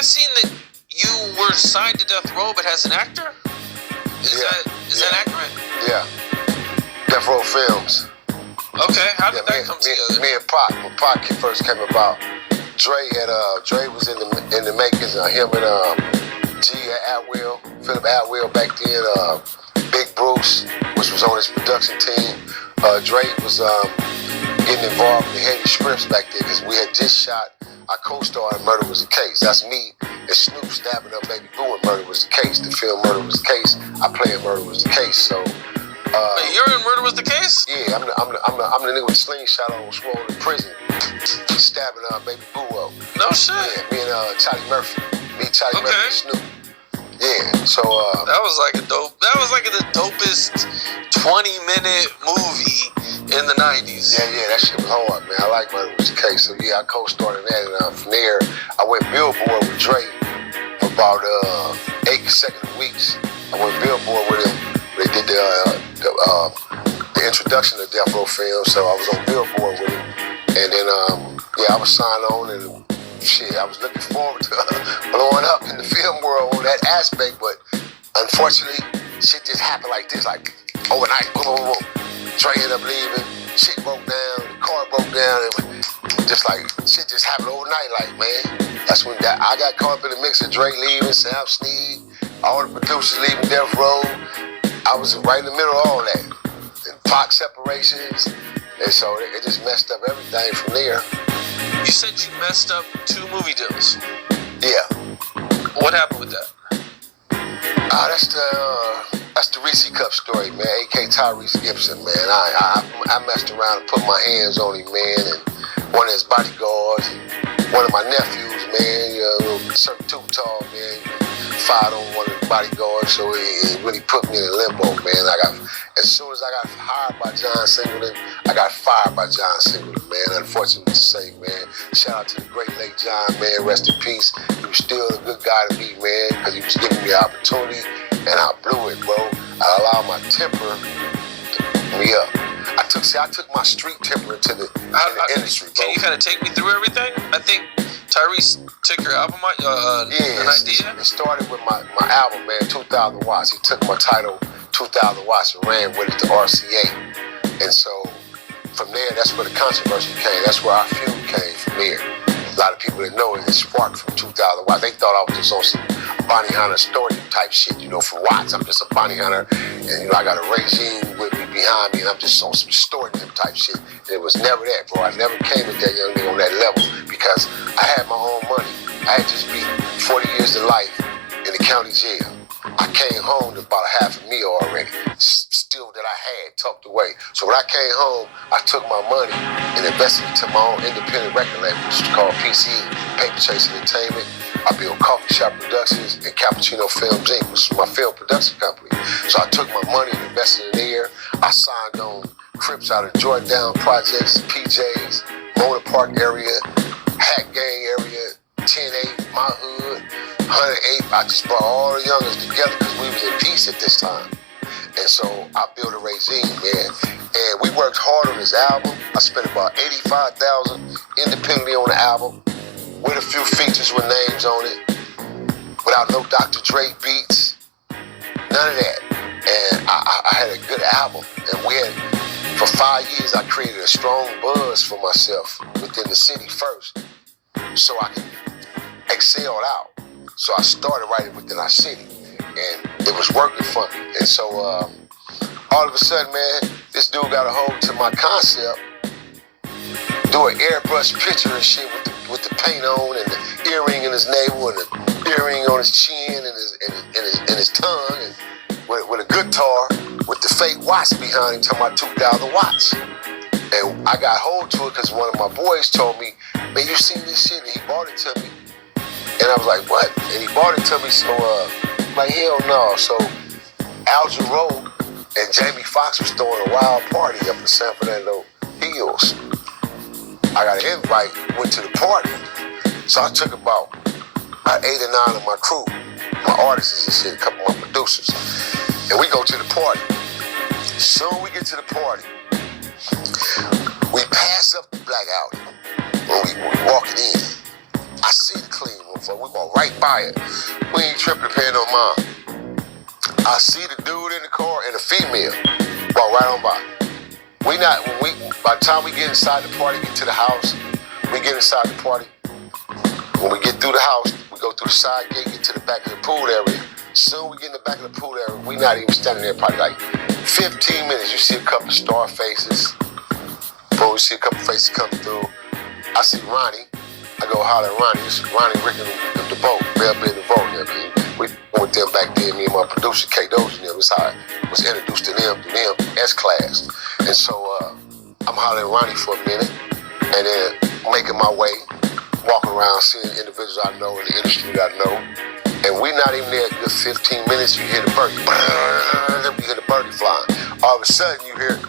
I seen that you were signed to Death Row, but as an actor. Is that accurate? Yeah. Death Row Films. Okay, how did that come together? Me and Pac, when Pac first came about, Dre was in the makings. Him and Philip Atwell back then. Big Bruce, which was on his production team. Dre was getting involved in the heavy scripts back then because we had just shot our co-star in Murder Was the Case. That's me and Snoop stabbing up Baby Boo in Murder Was the Case. The film Murder Was the Case. I play in Murder Was the Case. So. Wait, you're in Murder Was the Case? Yeah, I'm the nigga with the slingshot on Swole in prison, stabbing Baby Boo up. No shit. Yeah, me and Charlie Murphy. Charlie Murphy and Snoop. Yeah, so that was like the dopest 20-minute movie in the 90s. Yeah, that shit was hard, man. I like Murder Was the Case. So yeah, I co-starred in that, and from there I went Billboard with Dre for about 8 consecutive weeks. I went Billboard with him. They did the introduction to Death Row Films, so I was on Billboard with him, and then I was signed on, and shit, I was looking forward to blowing up in the film world on that aspect, but unfortunately, shit just happened like this, like overnight, boom, boom, boom. Dre ended up leaving, shit broke down, the car broke down, and just like, shit just happened overnight, like, man. That's when I got caught up in the mix of Dre leaving, Sam Snead, all the producers leaving Death Row. I was right in the middle of all that. And Pac separations, and so it just messed up everything from there. You said you messed up 2 movie deals. Yeah. What happened with that? That's the Reese Cup story, man. A.K. Tyrese Gibson, man. I messed around and put my hands on him, man, and one of his bodyguards, and one of my nephews, man, little certain too tall, man, fired on one of the bodyguards, so it really put me in a limbo, man. As soon as I got hired by John Singleton, I got fired by John Singleton, man. Unfortunate to say, man. Shout out to the great late John, man. Rest in peace. He was still a good guy to me, man, because he was giving me an opportunity, and I blew it, bro. I allowed my temper to beat me up. I took my street temper into the industry, bro. Can you kind of take me through everything? I think Tyrese took your album, an idea? It started with my album, man, 2,000 Watts. He took my title, 2,000 Watts, and ran with it to RCA. And so, from there, that's where the controversy came. That's where our feud came from there. A lot of people didn't know it sparked from 2,000 Watts. They thought I was just on some bounty hunter story type shit, from Watts. I'm just a bounty hunter, and, I got a regime with me behind me, and I'm just on some story type shit. And it was never that, bro. I never came at that young nigga on that level because I had my own money. I had just beat 40 years to life in the county jail. I came home to about $500,000 already, still that I had tucked away. So when I came home, I took my money and invested into my own independent record label, which is called PC, Paper Chase Entertainment. I built Coffee Shop Productions and Cappuccino Films Inc., which is my film production company. So I took my money and invested in there. I signed on Crips out of Jordan Projects, PJs, Mona Park area, Hack Gang area, 10-8, my hood, 108. I just brought all the youngers together because we was in peace at this time. And so I built a regime, man. And we worked hard on this album. I spent about $85,000 independently on the album with a few features with names on it, without no Dr. Dre beats, none of that. And I had a good album. And we had, for 5 years, I created a strong buzz for myself within the city first, so I could excel out. So I started writing within our city, and it was working for me. And so all of a sudden, man, this dude got a hold to my concept, do an airbrush picture and shit with the paint on and the earring in his navel and the earring on his chin and his tongue, and with a guitar with the fake watts behind him, talking about 2,000 watts. And I got hold to it because one of my boys told me, man, you seen this shit? And he bought it to me. And I was like, what? And he bought it to me, so I'm like, hell no. So Al Jarreau and Jamie Foxx was throwing a wild party up in San Fernando Hills. I got an invite, went to the party. So I took about 8 or 9 of my crew, my artists and shit, a couple of my producers. And we go to the party. Soon we get to the party, we pass up the Black Audi when we walking in. I see the clean room. for. We walk right by it. We ain't tripping paying no mind. I see the dude in the car and the female walk right on by. By the time we get inside the party, get to the house, we get inside the party. When we get through the house, we go through the side gate, get to the back of the pool area. Soon we get in the back of the pool area, we not even standing there probably like 15 minutes. You see a couple of star faces. Boom, you see a couple of faces come through. I see Ronnie. I go holler at Ronnie. This is Ronnie Rick and the boat. They'll be in the boat. You know, we with them back there, me and my producer, K Dozy, that's how I was introduced to them through them, S-Class. And so I'm hollering at Ronnie for a minute, and then making my way, walking around, seeing individuals I know in the industry that I know. And we're not even there a good 15 minutes, you hear the birdie, you hear the birdie flying. All of a sudden you hear,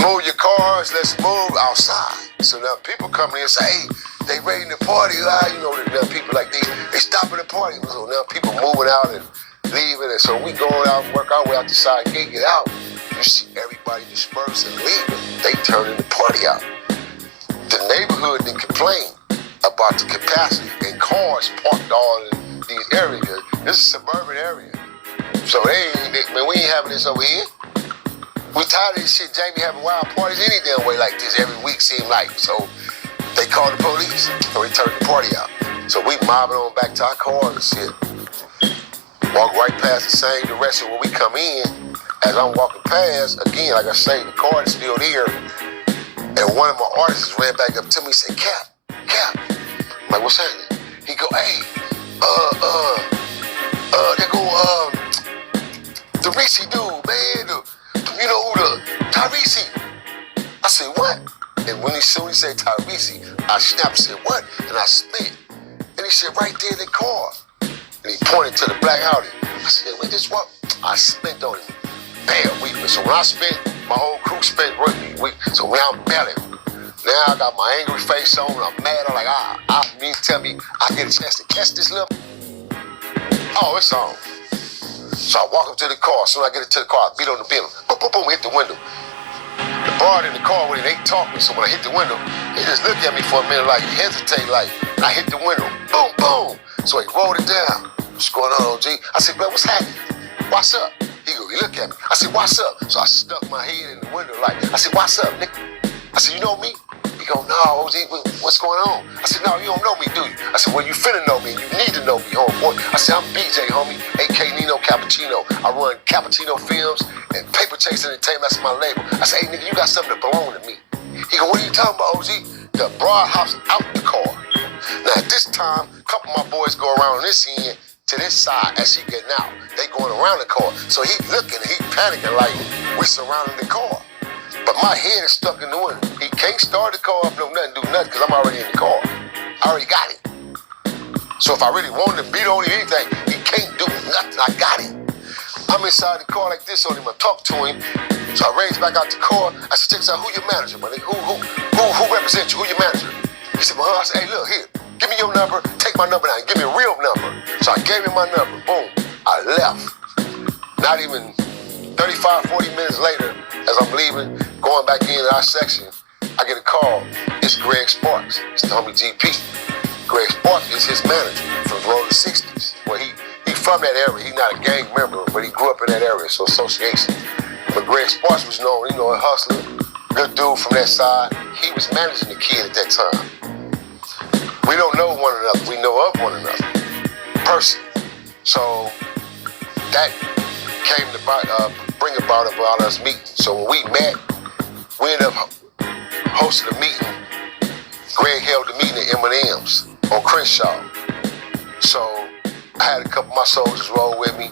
move your cars, let's move outside. So now people come in and say, hey, they ready to party. You know, now people like they stopping the party. So now people moving out and leaving. And so we going out and work our way out the side gate, get out. You see everybody disperse and leaving. They turning the party out. The neighborhood didn't complain about the capacity and cars parked all in these areas. This is a suburban area. So man, we ain't having this over here. We tired of this shit, Jamie, having wild parties any damn way like this every week seem like. So they called the police, so we turned the party out. So we mobbing on back to our cars and shit. Walk right past the same direction when we come in. As I'm walking past, again, like I say, the car is still there. And one of my artists ran back up to me and said, Cap. I'm like, what's happening? He go, hey, there go, the Reese dude, man, you know who the Tyrese. I said, what? And when he said Tyrese, I snapped and said, what? And I spit. And he said, right there in the car. And he pointed to the black Audi. I said, wait, this what? I spent on him. Bam, so when I spent, my whole crew spent with me. So now I'm belling. Now I got my angry face on, I'm mad, I'm like, tell me I get a chance to catch this little. Oh, it's on. So I walk up to the car. As soon as I get into the car, I beat on the bin. Boom, boom, boom, hit the window. The broad in the car with it, they talking. So when I hit the window, he just looked at me for a minute like he hesitated, like, and I hit the window. Boom, boom. So he rolled it down. What's going on, OG? I said, bro, what's happening? What's up? He looked at me. I said, what's up? So I stuck my head in the window like, I said, what's up, nigga? I said, you know me? He go, no, OG, what's going on? I said, no, you don't know me, do you? I said, well, you finna know me, and you need to know me, homeboy. I said, I'm BJ, homie, A.K. Nino Cappuccino. I run Cappuccino Films and Paper Chase Entertainment, that's my label. I said, hey, nigga, you got something that belong to me. He go, what are you talking about, OG? The broad hops out the car. Now, at this time, a couple of my boys go around on this end to this side as she getting out. They going around the car. So he looking, he panicking like we surrounding the car. But my head is stuck in the window. He can't start the car up, no nothing, do nothing, because I'm already in the car. I already got it. So if I really wanted to beat on him anything, he can't do nothing. I got it. I'm inside the car like this on him. I talk to him. So I raise back out the car. I said, check this out, who your manager, buddy? Who represents you? Who your manager? He said, well, I said, hey, look, here. Give me your number. Take my number down. Give me a real number. So I gave him my number. Boom. I left. Not even 35, 40 minutes later, as I'm leaving, going back in our section, I get a call. It's Greg Sparks. It's the homie GP. Greg Sparks is his manager from the Rolling 60s. Well, he from that area. He's not a gang member, but he grew up in that area, so association. But Greg Sparks was known, a hustler, good dude from that side. He was managing the kid at that time. We don't know one another. We know of one another, personally. So that came to bring about us meeting. So when we met, we ended up hosting a meeting. Greg held the meeting at M&M's on Crenshaw. So I had a couple of my soldiers roll with me.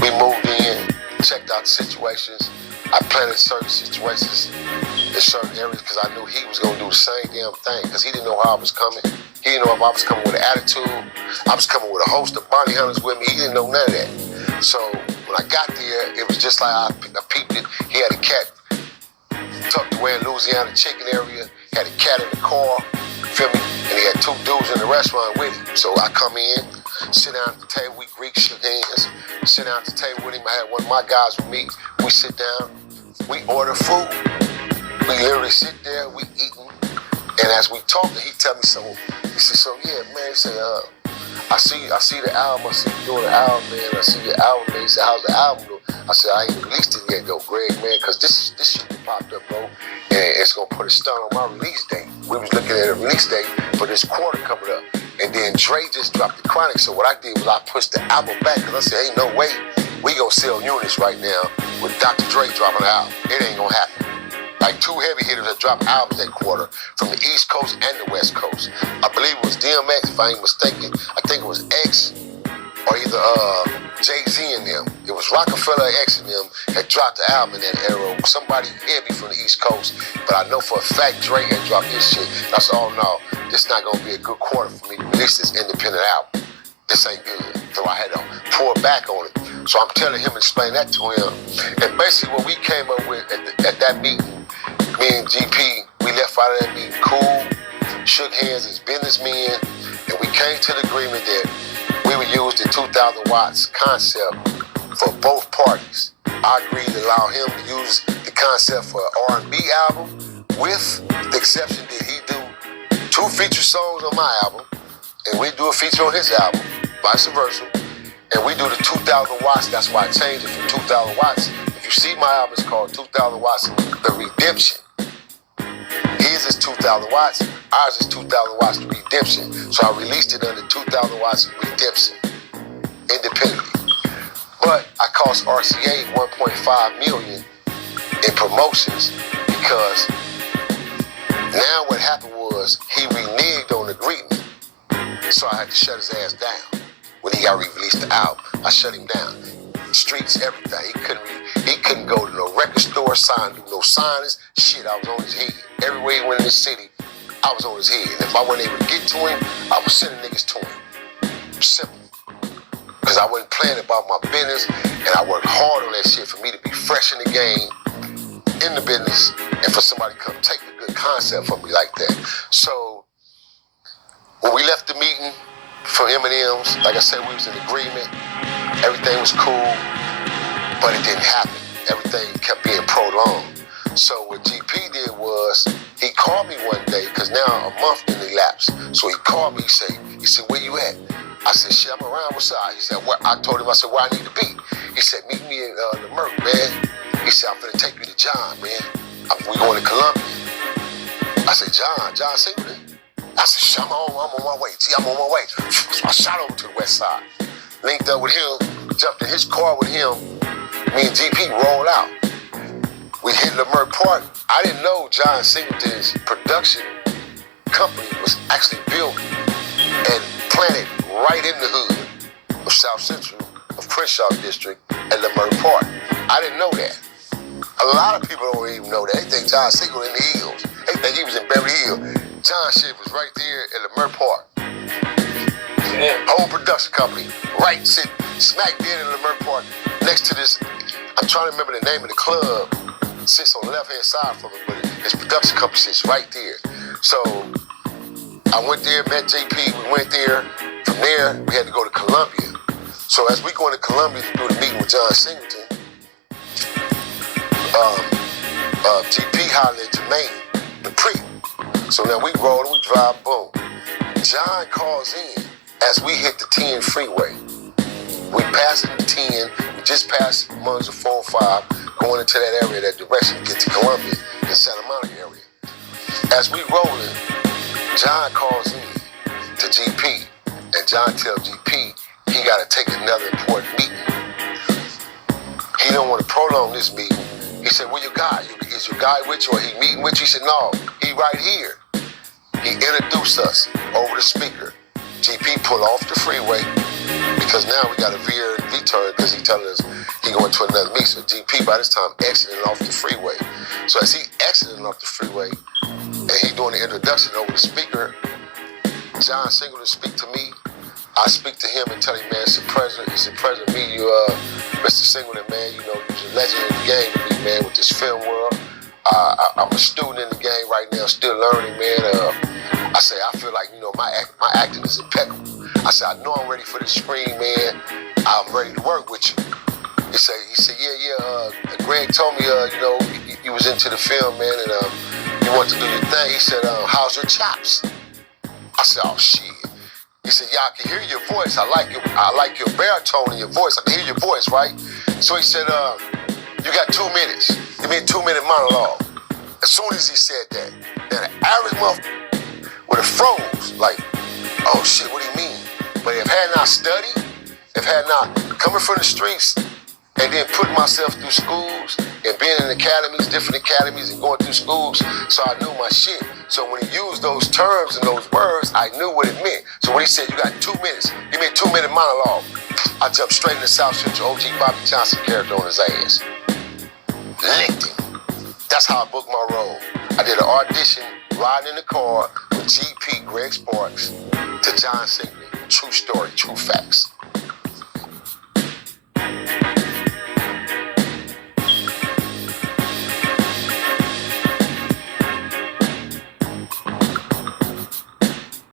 We moved in, checked out the situations. I planted certain situations in certain areas because I knew he was going to do the same damn thing because he didn't know how I was coming. He didn't know if I was coming with an attitude. I was coming with a host of bounty hunters with me. He didn't know none of that. So when I got there, it was just like I peeped it. He had a cat tucked away in Louisiana chicken area. He had a cat in the car, feel me? And he had two dudes in the restaurant with him. So I come in, sit down at the table, we Greek shook hands, sit down at the table with him. I had one of my guys with me. We sit down, we order food. We literally sit there, we eating. And as we talking, he tell me something. He said, so yeah, man, he said, I see the album, I see you doing the album, man, I see your album, man. He said, how's the album doing? I said, I ain't released it yet though, Greg, man, cause this shit popped up, bro, and it's gonna put a stunt on my release date. We was looking at a release date for this quarter coming up. And then Dre just dropped the Chronic, so what I did was I pushed the album back, cause I said, ain't no way we gonna sell units right now with Dr. Dre dropping the album. It ain't gonna happen. Like two heavy hitters that dropped albums that quarter from the East Coast and the West Coast. I believe it was DMX, if I ain't mistaken. I think it was X or either Jay-Z and them. It was Rockefeller X and them had dropped the album in that era. Somebody heavy from the East Coast. But I know for a fact Dre had dropped this shit. And I said, oh no, this not gonna be a good quarter for me to release this independent album. This ain't good. So I had to pour back on it. So I'm telling him, explain that to him. And basically what we came up with at that meeting, me and GP, we left out of that meeting cool, shook hands as businessmen, and we came to the agreement that we would use the 2,000 watts concept for both parties. I agreed to allow him to use the concept for an R&B album, with the exception that he do 2 feature songs on my album, and we do a feature on his album, vice versa. And we do the 2,000 watts. That's why I changed it from 2,000 watts. If you see my album, it's called 2,000 watts, The Redemption. His is 2,000 watts. Ours is 2,000 watts, The Redemption. So I released it under 2,000 watts, Redemption, independently. But I cost RCA $1.5 million in promotions because now what happened was he reneged on the agreement. So I had to shut his ass down. When he got released the album, I shut him down. Streets, everything. He couldn't go to no record store, do no signings. Shit, I was on his head. Everywhere he went in the city, I was on his head. And if I wasn't able to get to him, I was sending niggas to him. Simple. Because I wasn't playing about my business, and I worked hard on that shit for me to be fresh in the game, in the business, and for somebody to come take a good concept from me like that. So when we left the meeting, for M&M's, like I said, we was in agreement. Everything was cool, but it didn't happen. Everything kept being prolonged. So what GP did was, he called me one day, because now a month didn't elapse. So he called me, he said, where you at? I said, shit, I'm around, what's up? He said, where? I told him, I said, where I need to be. He said, meet me in the Merc, man. He said, I'm finna take you to John, man. We going to Columbia. I said, John Singleton? I said, shit, I'm on my way. I'm on my way. So I shot over to the west side. Linked up with him, jumped in his car with him. Me and GP rolled out. We hit Leimert Park. I didn't know John Singleton's production company was actually built and planted right in the hood of South Central of Crenshaw District at Leimert Park. I didn't know that. A lot of people don't even know that. They think John Singleton in the hills. They think he was in Beverly Hills. John shit was right there at Leimert Park. Yeah. Whole production company, right sitting smack dead in Leimert Park, next to this. I'm trying to remember the name of the club. Sits on the left-hand side from it, but his production company sits right there. So I went there, met JP. We went there. From there, we had to go to Columbia. So as we going to Columbia to do the meeting with John Singleton, GP hollered at Jermaine Dupri. So now we roll and we drive, boom. John calls in as we hit the 10 freeway. We passing the 10, we just passed Munzer 405, going into that area, that direction to get to Columbia, the Santa Monica area. As we rolling, John calls in to GP, and John tells GP he gotta take another important meeting. He don't want to prolong this meeting. He said, where your guy? Is your guy with you or he meeting with you? He said, no, he right here. He introduced us over the speaker. GP pulled off the freeway because now we got a veer and V-turn because he telling us he going to another meet. So GP by this time exiting off the freeway. So as he exiting off the freeway and he doing the introduction over the speaker, John Singleton speak to me. I speak to him and tell him, man, it's a pleasure to meet you, Mr. Singleton, man. You know, you're a legend in the game to me, man, with this film world. I'm a student in the game right now, still learning, man. I say, I feel like, you know, my acting is impeccable. I said, I know I'm ready for the screen, man. I'm ready to work with you. He said, yeah. Greg told me, you know, you was into the film, man, and you want to do your thing. He said, how's your chops? I said, oh shit. He said, yeah, I can hear your voice. I like your baritone in your voice. I can hear your voice, right? So he said, you got 2 minutes. Give me a 2-minute monologue. As soon as he said that, then an average motherfucker would have froze, like, oh shit, what do you mean? But if had not studied, if had not coming from the streets and then putting myself through schools and being in academies, different academies and going through schools, so I knew my shit. So when he used those terms and those words, I knew what it meant. So when he said, you got 2 minutes, give me a 2-minute monologue, I jumped straight into South Central OG Bobby Johnson character on his ass. Licked him. That's how I booked my role. I did an audition riding in the car with GP Greg Sparks to John Signey. True story, true facts.